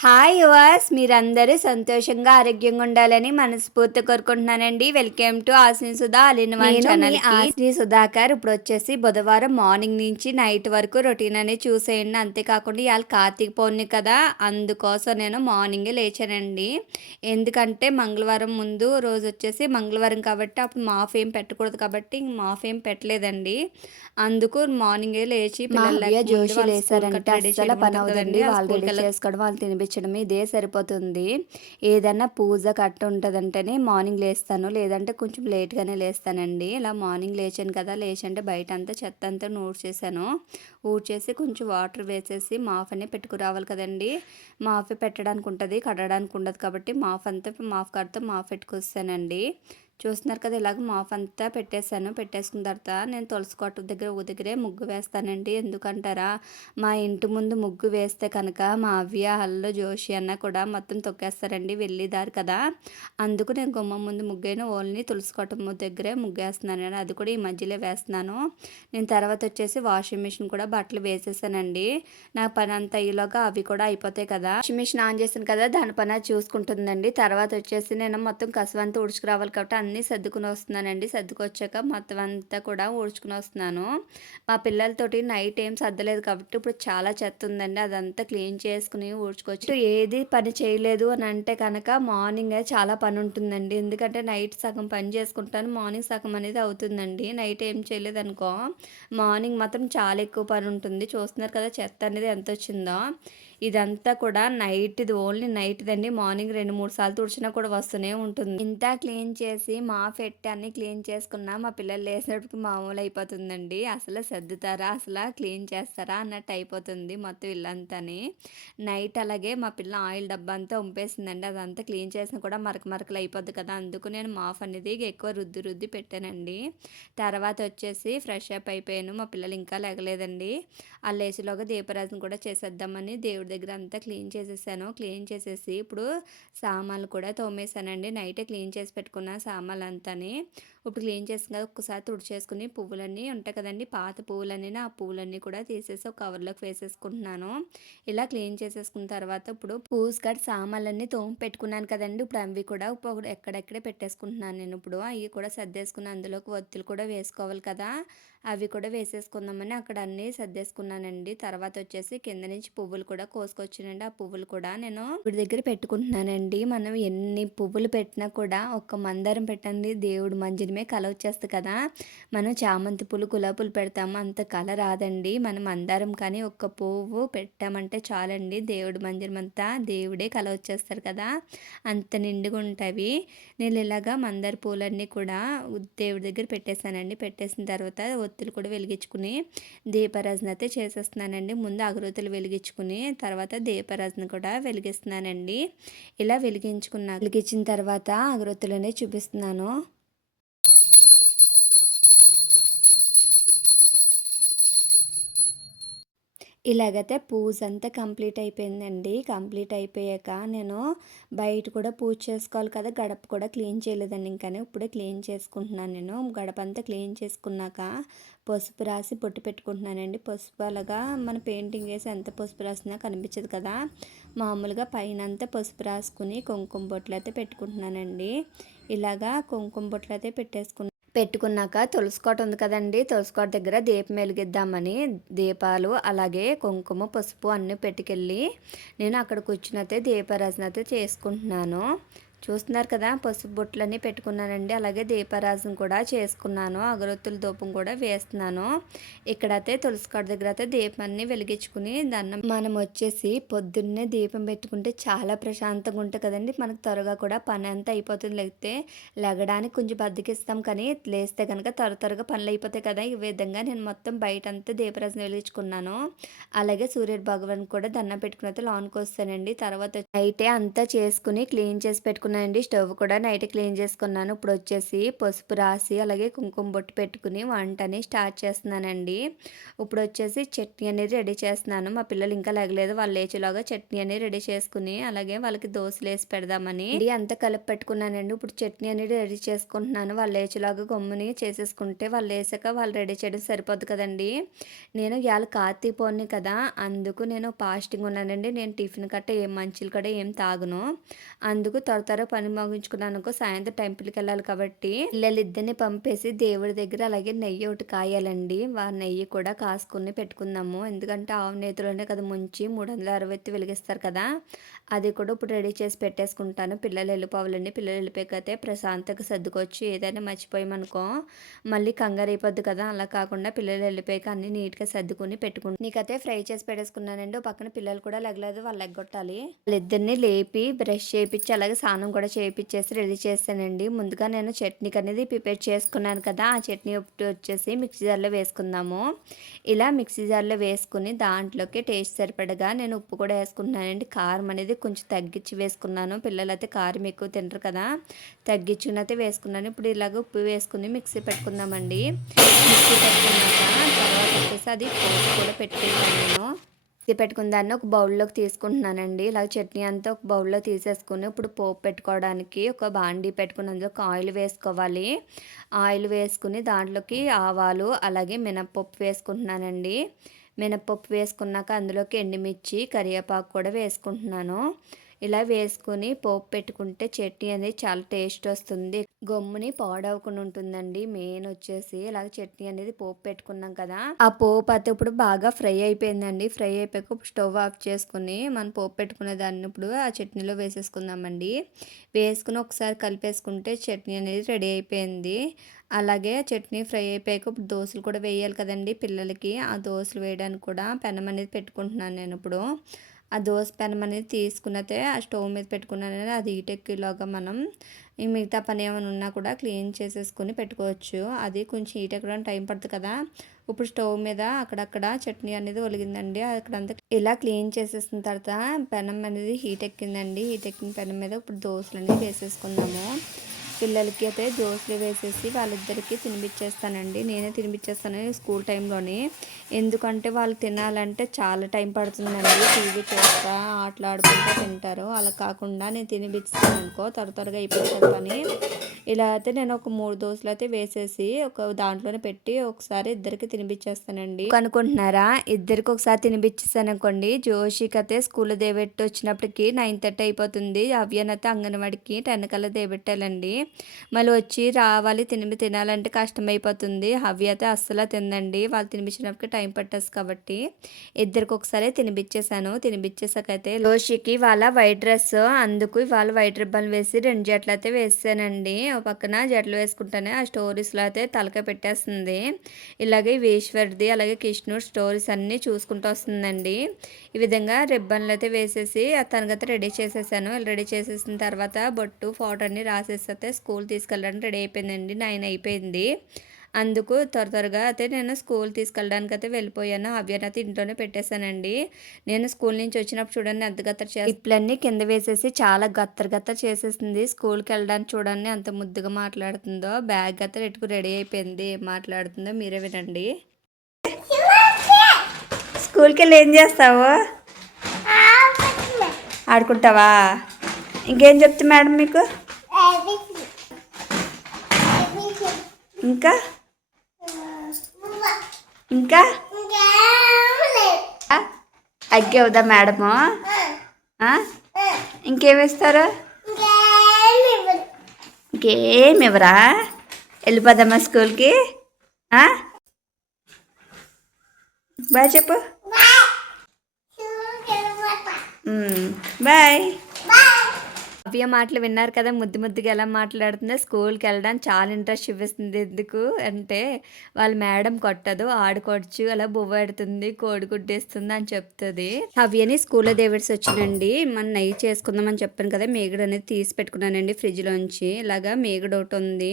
Hi yours మీరందరూ సంతోషంగా ఆరోగ్యంగా ఉండాలని మనస్ఫూర్తి కోరుకుంటున్నానండి. వెల్కమ్ టు ఆశ్ని సుధా అలిన్ ఛానల్ ఆశ్ని సుధాకర్. ఇప్పుడు వచ్చేసి బుధవారం మార్నింగ్ నుంచి నైట్ వరకు రొటీన్ అనేది చూసేయండి. అంతేకాకుండా ఇవాళ కార్తీక పౌర్ణమి కదా అందుకోసం నేను మార్నింగే లేచానండి. ఎందుకంటే మంగళవారం ముందు రోజు వచ్చేసి మంగళవారం కాబట్టి అప్పుడు మాఫ్ ఏం పెట్టకూడదు కాబట్టి ఇంక మాఫ్ ఏం పెట్టలేదండి. అందుకు మార్నింగే లేచి పిల్లలకి జోషి లేసారంటే పని అవుతుంది వాళ్ళు వెళ్ళ- వాళ్ళు ఇదే సరిపోతుంది. ఏదన్నా పూజ కట్ట ఉంటుందంటేనే మార్నింగ్ లేస్తాను. లేదంటే కొంచెం లేట్గానే లేస్తానండి. ఇలా మార్నింగ్ లేచాను కదా లేచంటే బయట అంతా చెత్త అంతా ఊడ్చేసాను ఊడ్చేసి కొంచెం వాటర్ వేసేసి మాఫ్ అనే పెట్టుకురావాలి కదండి. మాఫే పెట్టడానికి ఉంటుంది కట్టడానికి ఉండదు కాబట్టి మాఫ్ అంతా మాఫ్ కడితే మాఫ్ పెట్టుకొస్తానండి. చూస్తున్నారు కదా ఇలాగ మాఫ్ అంతా పెట్టేశాను. పెట్టేసుకున్న తర్వాత నేను తులసి కోట దగ్గర ఒక దగ్గరే ముగ్గు వేస్తానండి. ఎందుకంటారా? మా ఇంటి ముందు ముగ్గు వేస్తే కనుక మా అవ్య హల్లో జోషి అన్న కూడా మొత్తం తొక్కేస్తారండి వెళ్ళిదారు కదా. అందుకు నేను గుమ్మం ముందు ముగ్గైన ఓన్లీ తులసి కోట దగ్గరే ముగ్గేస్తున్నాను. అది కూడా ఈ మధ్యలో వేస్తున్నాను. నేను తర్వాత వచ్చేసి వాషింగ్ మిషన్ కూడా బట్టలు వేసేసానండి. నా పని అంతా ఈలోగా అవి కూడా అయిపోతాయి కదా. వాషింగ్ మిషన్ ఆన్ చేశాను కదా దాని పని చూసుకుంటుందండి. తర్వాత వచ్చేసి నేను మొత్తం కసవంతా ఉడుచుకురావాలి కాబట్టి అన్నీ సర్దుకుని వస్తున్నానండి. సర్దుకొచ్చాక మొత్తం అంతా కూడా ఊడ్చుకుని వస్తున్నాను. మా పిల్లలతోటి నైట్ ఏం సర్దలేదు కాబట్టి ఇప్పుడు చాలా చెత్త ఉందండి. అదంతా క్లీన్ చేసుకుని ఊడ్చుకోవచ్చు ఏది పని చేయలేదు అని అంటే కనుక మార్నింగ్ చాలా పని ఉంటుందండి. ఎందుకంటే నైట్ సగం పని చేసుకుంటాను. మార్నింగ్ సగం అనేది అవుతుందండి. నైట్ ఏం చేయలేదు అనుకో మార్నింగ్ మాత్రం చాలా ఎక్కువ పని ఉంటుంది. చూస్తున్నారు కదా చెత్త అనేది ఎంత వచ్చిందో. ఇదంతా కూడా నైట్ ఇది ఓన్లీ నైట్ దండి మార్నింగ్ రెండు మూడు సార్లు తుడిచినా కూడా వస్తూనే ఉంటుంది. ఇంత క్లీన్ చేసి మా పెట్టి అన్ని క్లీన్ చేసుకున్నా మా పిల్లలు లేసినప్పటికి మామూలు అయిపోతుందండి. అసలు సర్దుతారా? అసలు క్లీన్ చేస్తారా? అన్నట్టు అయిపోతుంది మొత్తం ఇల్లంతాని. నైట్ అలాగే మా పిల్ల ఆయిల్ డబ్బా అంతా ఉంపేసిందండి. అదంతా క్లీన్ చేసినా కూడా మరక మరకలు అయిపోద్ది కదా. అందుకు నేను మాఫ్ అనేది ఎక్కువ రుద్ది రుద్ది పెట్టానండి. తర్వాత వచ్చేసి ఫ్రెష్ అప్ అయిపోయాను. మా పిల్లలు ఇంకా లేగలేదండి. ఆ లేచిలోగా దీపరాజును కూడా చేసేద్దామని దేవుడి దగ్గర అంతా క్లీన్ చేసేసాను. క్లీన్ చేసేసి ఇప్పుడు సామాన్లు కూడా తోమేశానండి. నైటే క్లీన్ చేసి పెట్టుకున్న సామాన్లు అంతాని ఇప్పుడు క్లీన్ చేసిన ఒక్కసారి తుడిచేసుకుని పువ్వులన్నీ ఉంటాయి కదండి. పాత పువ్వులన్నీ ఆ పువ్వులన్నీ కూడా తీసేసి ఒక కవర్లోకి వేసేసుకుంటున్నాను. ఇలా క్లీన్ చేసేసుకున్న తర్వాత ఇప్పుడు పూస్ కట్ సామాన్లన్నీ తోమి పెట్టుకున్నాను కదండి. ఇప్పుడు అవి కూడా ఎక్కడెక్కడే పెట్టేసుకుంటున్నాను నేను. ఇప్పుడు అవి కూడా సర్దేసుకుని అందులోకి ఒత్తులు కూడా వేసుకోవాలి కదా. అవి కూడా వేసేసుకుందామని అక్కడ అన్నీ సర్దేసుకున్నానండి. తర్వాత వచ్చేసి కింద నుంచి పువ్వులు కూడా కోసుకొచ్చానండి ఆ పువ్వులు కూడా. నేను ఇప్పుడు దగ్గర పెట్టుకుంటున్నానండి. మనం ఎన్ని పువ్వులు పెట్టినా కూడా ఒక్క మందారం పెట్టండి దేవుడు మంజినమే కళ వచ్చేస్తుంది కదా. మనం చామంతి పూలు గులాబీలు పెడతాము అంత కల రాదండి. మనం మందారం కానీ ఒక్క పువ్వు పెట్టామంటే చాలండి. దేవుడు మందిరం అంతా దేవుడే కళ వచ్చేస్తారు కదా. అంత నిండుగా ఉంటాయి. నేను ఇలాగా మందార పూలన్నీ కూడా దేవుడి దగ్గర పెట్టేశానండి. పెట్టేసిన తర్వాత ఒత్తులు కూడా వెలిగించుకుని దీపారాజన అయితే చేసేస్తున్నానండి. ముందు అగరొత్తులు వెలిగించుకుని తర్వాత తర్వాత దీపరాజును కూడా వెలిగిస్తున్నానండి. ఇలా వెలిగించుకున్నాను వెలిగించిన తర్వాత అగరొత్తులనే చూపిస్తున్నాను. ఇలాగైతే పూజ అంతా కంప్లీట్ అయిపోయిందండి. కంప్లీట్ అయిపోయాక నేను బయట కూడా పూజ చేసుకోవాలి కదా గడప కూడా క్లీన్ చేయలేదండి. ఇంకానే ఇప్పుడే క్లీన్ చేసుకుంటున్నాను నేను. గడప అంతా క్లీన్ చేసుకున్నాక పసుపు రాసి పొట్టు పెట్టుకుంటున్నానండి. పసుపు అలాగా మన పెయింటింగ్ వేసి ఎంత పసుపు రాసినా కనిపించదు కదా. మామూలుగా పైన అంతా పసుపు రాసుకుని కుంకుమ బొట్లు అయితే పెట్టుకుంటున్నానండి. ఇలాగా కుంకుమ బొట్లు అయితే పెట్టేసుకున్నాను. పెట్టుకున్నాక తులసికోట ఉంది కదండి తులసికోట దగ్గర దీపం వెలిగిద్దామని దీపాలు అలాగే కుంకుమ పసుపు అన్నీ పెట్టుకెళ్ళి నేను అక్కడ కూర్చునైతే దీపారాజన అయితే చేసుకుంటున్నాను. చూస్తున్నారు కదా పసుపు బొట్లన్నీ పెట్టుకున్నానండి. అలాగే దీపారాజన కూడా చేసుకున్నాను. అగరొత్తుల దూపం కూడా వేస్తున్నాను. ఇక్కడైతే తులసికోట దగ్గర అయితే దీపాన్ని వెలిగించుకుని దండం. మనం వచ్చేసి పొద్దున్నే దీపం పెట్టుకుంటే చాలా ప్రశాంతంగా ఉంటుంది కదండి. మనకు త్వరగా కూడా పని అంతా అయిపోతుంది. లేకపోతే లెగడానికి కొంచెం బద్దకిస్తాం కానీ లేస్తే కనుక త్వర త్వరగా పనులు అయిపోతాయి కదా. ఈ విధంగా నేను మొత్తం బయట అంతా దీపరాజం వెలిగించుకున్నాను. అలాగే సూర్యుడు భగవాన్ కూడా దండం పెట్టుకుని అయితే లోన్కి వస్తానండి. తర్వాత అయితే అంతా చేసుకుని క్లీన్ చేసి పెట్టుకుని చేసుకున్నానండి స్టవ్ కూడా నైట్ క్లీన్ చేసుకున్నాను. ఇప్పుడు వచ్చేసి పసుపు రాసి అలాగే కుంకుమ బొట్టు పెట్టుకుని వంటని స్టార్ట్ చేస్తున్నానండి. ఇప్పుడు వచ్చేసి చట్నీ అనేది రెడీ చేస్తున్నాను. మా పిల్లలు ఇంకా లేగలేదు. వాళ్ళు లేచేలాగా చట్నీ అనేది రెడీ చేసుకుని అలాగే వాళ్ళకి దోశలు వేసి పెడదామని. ఇది అంతా కలిపి పెట్టుకున్నానండి. ఇప్పుడు చట్నీ అనేది రెడీ చేసుకుంటున్నాను. వాళ్ళు లేచేలాగా గమ్ముని చేసేసుకుంటే వాళ్ళు వేసాక వాళ్ళు రెడీ చేయడం సరిపోద్ది కదండి. నేను ఇవాళ కార్తీపోని కదా అందుకు నేను ఫాస్టింగ్ ఉన్నానండి. నేను టిఫిన్ కట్ట ఏం మంచులు కూడా ఏం తాగను. అందుకు త్వర త్వర పని ముగించుకున్నాను సాయంత్రం టెంపుల్కి వెళ్ళాలి కాబట్టి పిల్లలిద్దరిని పంపేసి దేవుడి దగ్గర అలాగే నెయ్యి ఒకటి కాయాలండి. ఆ నెయ్యి కూడా కాసుకుని పెట్టుకుందాము. ఎందుకంటే ఆవు నేతిలోనే కదా ముంచి మూడు వందల అరవై వెలిగిస్తారు కదా. అది కూడా ఇప్పుడు రెడీ చేసి పెట్టేసుకుంటాను. పిల్లలు వెళ్ళిపోవాలండి. పిల్లలు వెళ్ళిపోయితే ప్రశాంతంగా సర్దుకొచ్చి ఏదైనా మర్చిపోయామనుకో మళ్ళీ కంగారు అయిపోద్ది కదా. అలా కాకుండా పిల్లలు వెళ్ళిపోయాక అన్ని నీట్గా సర్దుకుని పెట్టుకుంటాను నీకైతే ఫ్రై చేసి పెట్టేసుకున్నానండి. పక్కన పిల్లలు కూడా లెగలేదు. వాళ్ళు ఎగ్గొట్టాలి వాళ్ళిద్దరిని లేపి బ్రష్ చేయించి అలాగే స్నానం కూడా చేయించేసి రెడీ చేశానండి ముందుగా నేను చట్నీకి అనేది ప్రిపేర్ చేసుకున్నాను కదా ఆ చట్నీ ఒకటి వచ్చేసి మిక్సీ జార్లో వేసుకుందాము. ఇలా మిక్సీ జార్లో వేసుకుని దాంట్లోకి టేస్ట్ సరిపడగా నేను ఉప్పు కూడా వేసుకుంటున్నానండి. కారం అనేది కొంచెం తగ్గించి వేసుకున్నాను. పిల్లలు అయితే కారం ఎక్కువ తింటారు కదా తగ్గించునైతే వేసుకున్నాను. ఇప్పుడు ఇలాగ ఉప్పు వేసుకుని మిక్సీ పెట్టుకుందామండి. మిక్సీ పెట్టుకున్నాక తర్వాత వచ్చేసి అది కూడా పెట్టుకుంటాను నేను. మిక్సీ పెట్టుకున్న దాన్ని ఒక బౌల్లోకి తీసుకుంటున్నానండి. ఇలా చట్నీ అంతా ఒక బౌల్లో తీసేసుకుని ఇప్పుడు పోపు పెట్టుకోవడానికి ఒక బాండీ పెట్టుకుని అందులో ఒక ఆయిల్ వేసుకోవాలి. ఆయిల్ వేసుకుని దాంట్లోకి ఆవాలు అలాగే మినప్పప్పు వేసుకుంటున్నానండి. మినప్పప్పు వేసుకున్నాక అందులోకి ఎండుమిర్చి కరివేపాకు కూడా వేసుకుంటున్నాను. ఇలా వేసుకుని పోపు పెట్టుకుంటే చట్నీ అనేది చాలా టేస్ట్ వస్తుంది. గమ్ముని పాడవకుండా ఉంటుందండి. మెయిన్ వచ్చేసి ఇలాగ చట్నీ అనేది పోపు పెట్టుకున్నాం కదా. ఆ పోపు అయితే ఇప్పుడు బాగా ఫ్రై అయిపోయిందండి. ఫ్రై అయిపోయాక స్టవ్ ఆఫ్ చేసుకుని మనం పోపు పెట్టుకునే దాన్ని ఇప్పుడు ఆ చట్నీలో వేసేసుకుందామండి. వేసుకుని ఒకసారి కలిపేసుకుంటే చట్నీ అనేది రెడీ అయిపోయింది. అలాగే చట్నీ ఫ్రై అయిపోయాక ఇప్పుడు దోశలు కూడా వేయాలి కదండి పిల్లలకి. ఆ దోశలు వేయడానికి కూడా పెనం అనేది పెట్టుకుంటున్నాను నేను ఇప్పుడు. ఆ దోశ పెనం అనేది తీసుకున్నతే ఆ స్టవ్ మీద పెట్టుకున్నాను అది ఈటెక్కిలోగా మనం ఈ మిగతా పని ఏమైనా ఉన్నా కూడా క్లీన్ చేసేసుకుని పెట్టుకోవచ్చు. అది కొంచెం హీట్ ఎక్కడానికి టైం పడుతుంది కదా. ఇప్పుడు స్టవ్ మీద అక్కడక్కడ చట్నీ అనేది ఒలిగిందండి. అక్కడంతా ఇలా క్లీన్ చేసేసిన తర్వాత పెనం అనేది హీట్ ఎక్కిందండి హీట్ ఎక్కిన పెనం మీద ఇప్పుడు దోశలు అనేది వేసేసుకుందాము. పిల్లలకి అయితే దోశలు వేసేసి వాళ్ళిద్దరికీ తినిపించేస్తానండి నేనే తినిపించేస్తాను స్కూల్ టైంలోని. ఎందుకంటే వాళ్ళు తినాలంటే చాలా టైం పడుతుందండి. టీవీ చూస్తా ఆటలు ఆడుకుంటూ తింటారు. అలా కాకుండా నేను తినిపిస్తాను అనుకో త్వర త్వరగా అయిపోతుంది పని. ఇలా అయితే నేను ఒక మూడు దోశలు అయితే వేసేసి ఒక దాంట్లోనే పెట్టి ఒకసారి ఇద్దరికి తినిపించేస్తానండి అనుకుంటున్నారా? ఇద్దరికి ఒకసారి తినిపించేస్తాను అనుకోండి జోషికి అయితే స్కూల్ దేవెట్టి వచ్చినప్పటికి నైన్ థర్టీ అయిపోతుంది. అవ్యనైతే అంగన్వాడికి టెన్ కల్లా దేవెట్టాలండి. మళ్ళీ వచ్చి రావాలి తినిపి తినాలంటే కష్టమైపోతుంది. హవ్య అయితే అస్సలు తిందండి వాళ్ళు తినిపించినప్పటికి టైం పట్టేసి కాబట్టి ఇద్దరికి ఒకసారి తినిపించేశాను తినిపించేసాకైతే లోషికి వాళ్ళ వైట్ డ్రెస్ అందుకు వాళ్ళ వైట్ రిబ్బన్ వేసి రెండు జట్లు అయితే వేసానండి. పక్కన జట్లు వేసుకుంటానే ఆ స్టోరీస్లో అయితే తలక పెట్టేస్తుంది. ఇలాగే ఈశ్వర్ది అలాగే కృష్ణుడు స్టోరీస్ అన్నీ చూసుకుంటూ వస్తుందండి. ఈ విధంగా రిబ్బన్లు అయితే వేసేసి తనకైతే రెడీ చేసేసాను. రెడీ చేసేసిన తర్వాత బొట్టు ఫోటో అన్ని అయితే స్కూల్ తీసుకెళ్ళడానికి రెడీ అయిపోయిందండి. నైన్ అయిపోయింది. అందుకు త్వర త్వరగా అయితే నేను స్కూల్ తీసుకెళ్ళడానికి అయితే వెళ్ళిపోయాను అవ్యనైతే ఇంట్లోనే పెట్టేశానండి. నేను స్కూల్ నుంచి వచ్చినప్పుడు చూడండి ఎంత గత్తర చే ఇప్పులన్నీ కింద వేసేసి చాలా గత్తర గత్తర చేసేసింది. స్కూల్కి వెళ్ళడానికి చూడండి అంత ముద్దుగా మాట్లాడుతుందో. బ్యాగ్ గత్తర ఎట్టుకు రెడీ అయిపోయింది. ఏం మాట్లాడుతుందో మీరే వినండి. స్కూల్కి వెళ్ళి ఏం చేస్తావు? ఆడుకుంటావా? ఇంకేం చెప్తా మేడం మీకు? ఇంకా? ఇంకా? అగ్గి అవుదా మేడము? ఇంకేమిస్తారు ఇంకేం ఇవ్వరా? వెళ్ళిపోదామా స్కూల్కి? బాయ్ చెప్పు. బాయ్. అవ్య మాటలు విన్నారు కదా ముద్దు ముద్దుగా ఎలా మాట్లాడుతుందో. స్కూల్కి వెళ్ళడానికి చాలా ఇంట్రెస్ట్ చూపిస్తుంది ఎందుకు అంటే వాళ్ళ మేడం కొట్టదు ఆడుకోవచ్చు అలా బువ్వ పెడుతుంది కోడి గుడ్డేస్తుంది అని చెప్తుంది. అవ్యని స్కూల్లో దేవిడ్స్ వచ్చినండి మనం నెయ్యి చేసుకుందామని చెప్పాను కదా మేగడ అనేది తీసి పెట్టుకున్నానండి ఫ్రిడ్జ్లోంచి. ఇలాగా మేగడ ఒకటి ఉంది.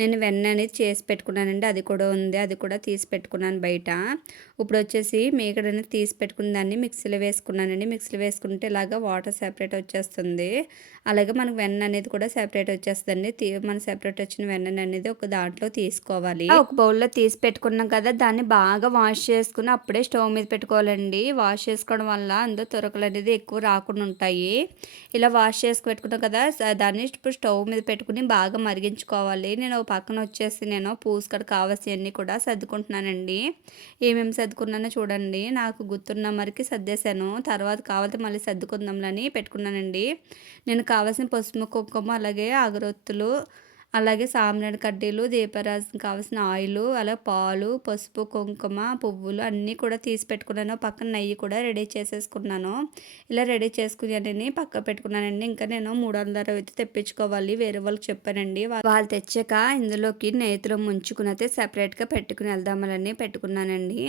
నేను వెన్న అనేది చేసి పెట్టుకున్నానండి అది కూడా ఉంది అది కూడా తీసి పెట్టుకున్నాను బయట. ఇప్పుడు వచ్చేసి మేకడని అనేది తీసి పెట్టుకున్న దాన్ని మిక్సీలో వేసుకున్నానండి. మిక్సీలో వేసుకుంటే ఇలాగా వాటర్ సెపరేట్ వచ్చేస్తుంది. అలాగే మనకు వెన్న అనేది కూడా సెపరేట్ వచ్చేస్తుంది మన సెపరేట్ వచ్చిన వెన్న అనేది ఒక దాంట్లో తీసుకోవాలి. ఒక బౌల్లో తీసి పెట్టుకున్నాం కదా దాన్ని బాగా వాష్ చేసుకుని అప్పుడే స్టవ్ మీద పెట్టుకోవాలండి. వాష్ చేసుకోవడం వల్ల అందులో తొరకలు అనేది ఎక్కువ రాకుండా ఉంటాయి. ఇలా వాష్ చేసుకు పెట్టుకున్నాం కదా దాన్ని ఇప్పుడు స్టవ్ మీద పెట్టుకుని బాగా మరిగించుకోవాలి. నేను ఒక పక్కన వచ్చేసి నేను పూసుకడ కావాల్సినవన్నీ కూడా సర్దుకుంటున్నానండి. ఏమేమి సర్దుకున్నానో చూడండి. నాకు గుర్తున్న మరికి సర్దేశాను. తర్వాత కావాలంటే మళ్ళీ సర్దుకుందాంలని పెట్టుకున్నానండి. నేను కావాల్సిన పసుపు కుంకుమ అలాగే అగరొత్తులు అలాగే సాంబ్రాణి కడ్డీలు దీపారాజన కావాల్సిన ఆయిల్ అలా పాలు పసుపు కుంకుమ పువ్వులు అన్నీ కూడా తీసి పెట్టుకున్నాను. పక్కన నెయ్యి కూడా రెడీ చేసేసుకున్నాను. ఇలా రెడీ చేసుకుని పక్క పెట్టుకున్నానండి ఇంకా నేను మూడు వందల అరవై అయితే తెప్పించుకోవాలి. వేరే వాళ్ళకి చెప్పానండి వాళ్ళు తెచ్చాక ఇందులోకి నేతిలో ముంచుకుని అయితే సెపరేట్గా పెట్టుకుని వెళ్దామని పెట్టుకున్నానండి.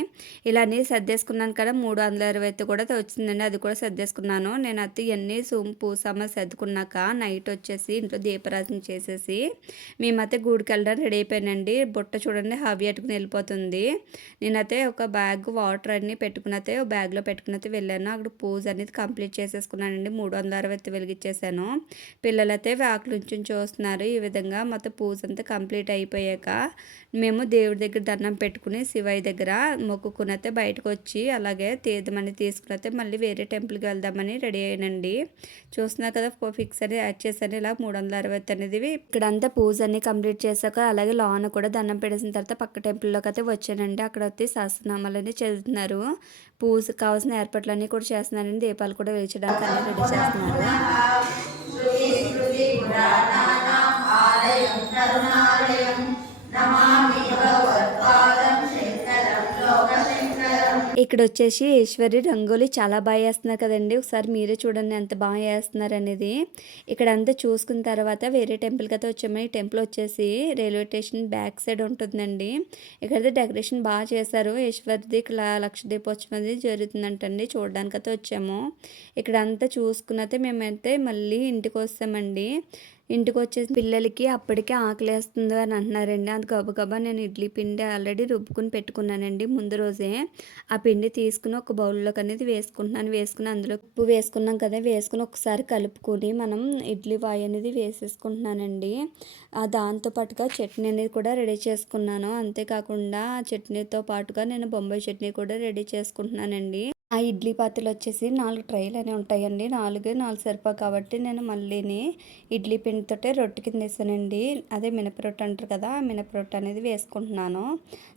ఇలా అన్నీ సర్దేసుకున్నాను కదా మూడు వందల అరవై అయితే కూడా వచ్చిందండి. అది కూడా సర్దేసుకున్నాను. నేను అయితే ఇవన్నీ సోంపు సమ సర్దుకున్నాక నైట్ వచ్చేసి ఇంట్లో దీపరాజన చేసేసి మేమైతే గూడికి వెళ్ళడానికి రెడీ అయిపోయానండి. బుట్ట చూడండి హవి అట్టుకుని వెళ్ళిపోతుంది. నేనైతే ఒక బ్యాగ్ వాటర్ అన్ని పెట్టుకునైతే అయితే ఒక బ్యాగ్లో పెట్టుకునైతే వెళ్ళాను. అక్కడ పూజ అనేది కంప్లీట్ చేసేసుకున్నానండి. మూడు వందల అరవై అయితే వెలిగించేసాను పిల్లలైతే వాకిలి నుంచి చూస్తున్నారు. ఈ విధంగా మొత్తం పూజ అంతా కంప్లీట్ అయిపోయాక మేము దేవుడి దగ్గర దండం పెట్టుకుని శివయ్య దగ్గర మొక్కుకునైతే బయటకు వచ్చి అలాగే తీర్థం అనేది తీసుకుని అయితే మళ్ళీ వేరే టెంపుల్కి వెళ్దామని రెడీ అయ్యానండి చూస్తున్నా కదా ఫిక్స్ అని యాడ్ చేశాను. ఇలా మూడు వందల అరవై అనేది ఇక్కడంతా పూజ అన్ని కంప్లీట్ చేశాక అలాగే లాన్ కూడా దండం పెట్టేసిన తర్వాత పక్క టెంపుల్లోకి అయితే వచ్చానండి. అక్కడ వచ్చి సహస్రనామాలని చదువుతున్నారు. పూజ కావాల్సిన ఏర్పాట్లన్నీ కూడా చేస్తున్నారండి. దీపాలు కూడా వేయించడానికి అన్నీ రెడీ చేస్తున్నారు. ఇక్కడ వచ్చేసి ఈశ్వరి రంగోలి చాలా బాగా వేస్తున్నారు కదండి. ఒకసారి మీరే చూడండి ఎంత బాగా వేస్తున్నారు అనేది. ఇక్కడ అంతా చూసుకున్న తర్వాత వేరే టెంపుల్కి అయితే వచ్చాము. ఈ టెంపుల్ వచ్చేసి రైల్వే స్టేషన్ బ్యాక్ సైడ్ ఉంటుందండి. ఇక్కడైతే డెకరేషన్ బాగా చేశారు. ఈశ్వరిది ఇక్కడ లక్ష దీపోత్సవం అనేది జరుగుతుందంటండి. చూడడానికి అయితే వచ్చాము. ఇక్కడ అంతా చూసుకున్నైతే మేమైతే మళ్ళీ ఇంటికి వస్తామండి ఇంటికి వచ్చేసి పిల్లలకి అప్పటికే ఆకలి వేస్తుంది అని అంటున్నారండి. అది గబగబా నేను ఇడ్లీ పిండి ఆల్రెడీ రుబ్బుకుని పెట్టుకున్నానండి. ముందు రోజే ఆ పిండి తీసుకుని ఒక బౌల్లోకి అనేది వేసుకుంటున్నాను. వేసుకుని అందులో ఉప్పు వేసుకున్నాం కదా వేసుకుని ఒకసారి కలుపుకొని మనం ఇడ్లీ వాయి అనేది వేసేసుకుంటున్నానండి. ఆ చట్నీ అనేది కూడా రెడీ చేసుకున్నాను. అంతేకాకుండా చట్నీతో పాటుగా నేను బొంబాయి చట్నీ కూడా రెడీ చేసుకుంటున్నానండి. ఆ ఇడ్లీ పాత్రలు వచ్చేసి నాలుగు ట్రైలు అనేవి ఉంటాయండి. నాలుగు నాలుగు సరిపో కాబట్టి నేను మళ్ళీని ఇడ్లీ పిండితోటే రొట్టె కింద వేసానండి అదే మినప రొట్టె అంటారు కదా ఆ మినప రొట్టె అనేది వేసుకుంటున్నాను.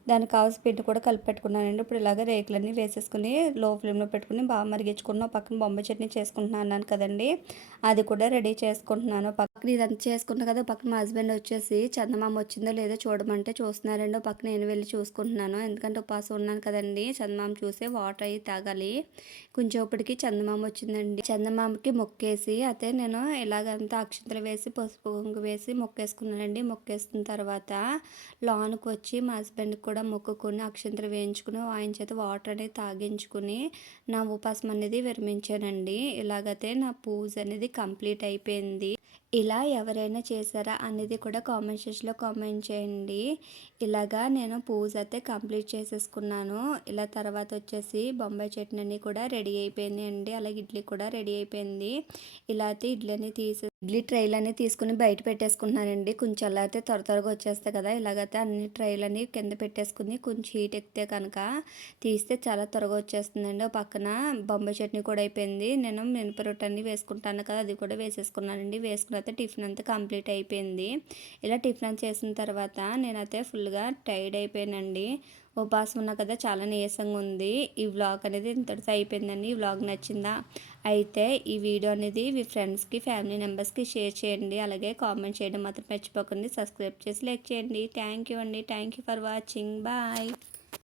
దానికి కావాల్సిన పిండి కూడా కలిపి పెట్టుకున్నానండి. ఇప్పుడు ఇలాగ రేకులన్నీ వేసేసుకుని లో ఫ్లేమ్లో పెట్టుకుని బాగా మరిగించుకున్న పక్కన బొమ్మ చట్నీ చేసుకుంటున్నాను అన్నాను కదండి. అది కూడా రెడీ చేసుకుంటున్నాను. పక్కన ఇదంతా చేసుకుంటున్నా కదా పక్కన మా హస్బెండ్ వచ్చేసి చందమామ వచ్చిందో లేదో చూడమంటే చూస్తున్నారండి. ఓ పక్కన నేను వెళ్ళి చూసుకుంటున్నాను. ఎందుకంటే ఉపాసం ఉన్నాను కదండి. చందమామ చూసే వాటర్ అయ్యి తాగాలి. కొంచెం ఇప్పటికి చందమామ వచ్చిందండి. చందమామకి మొక్కేసి అయితే నేను ఇలాగంతా అక్షంతలు వేసి పసుపు కుంకుమ వేసి మొక్కేసుకున్నానండి. మొక్కేసుకున్న తర్వాత లాన్కి వచ్చి మా హస్బెండ్కి కూడా మొక్కుకొని అక్షంతలు వేయించుకుని ఆయన చేత వాటర్ అనేది తాగించుకుని నా ఉపాసం అనేది విరమించానండి. ఇలాగైతే నా పూజ అనేది కంప్లీట్ అయిపోయింది. ఇలా ఎవరైనా చేశారా అనేది కూడా కామెంట్ సెక్షన్లో కామెంట్ చేయండి. ఇలాగా నేను పూజ అయితే కంప్లీట్ చేసేసుకున్నాను. ఇలా తర్వాత వచ్చేసి బొంబాయి చట్నీ కూడా రెడీ అయిపోయింది అండి అలాగే ఇడ్లీ కూడా రెడీ అయిపోయింది. ఇలా అయితే ఇడ్లీని తీసే ఇడ్లీ ట్రైలు అనేది తీసుకుని బయట పెట్టేసుకుంటున్నానండి. కొంచెం అలా అయితే త్వర త్వరగా వచ్చేస్తాయి కదా. ఇలాగైతే అన్ని ట్రైలని కింద పెట్టేసుకుని కొంచెం హీట్ ఎక్కితే కనుక తీస్తే చాలా త్వరగా వచ్చేస్తుందండి. ఒక పక్కన బొంబాయి చట్నీ కూడా అయిపోయింది. నేను మినప రొట్టె వేసుకుంటాను కదా అది కూడా వేసేసుకున్నానండి. వేసుకున్న అయితే టిఫిన్ అంతా కంప్లీట్ అయిపోయింది. ఇలా టిఫిన్ చేసిన తర్వాత నేనైతే ఫుల్గా టైర్డ్ అయిపోయానండి. ఉపాసం ఉన్నా కదా చాలా నీరసంగా ఉంది. ఈ వ్లాగ్ అనేది ఇంతటితో అయిపోయిందండి. ఈ వ్లాగ్ నచ్చిందా? అయితే ఈ వీడియో అనేది మీ ఫ్రెండ్స్కి ఫ్యామిలీ మెంబర్స్కి షేర్ చేయండి. అలాగే కామెంట్ చేయడం మాత్రం మర్చిపోకండి. సబ్స్క్రైబ్ చేసి లైక్ చేయండి. థ్యాంక్ యూ అండి. Thank you for watching bye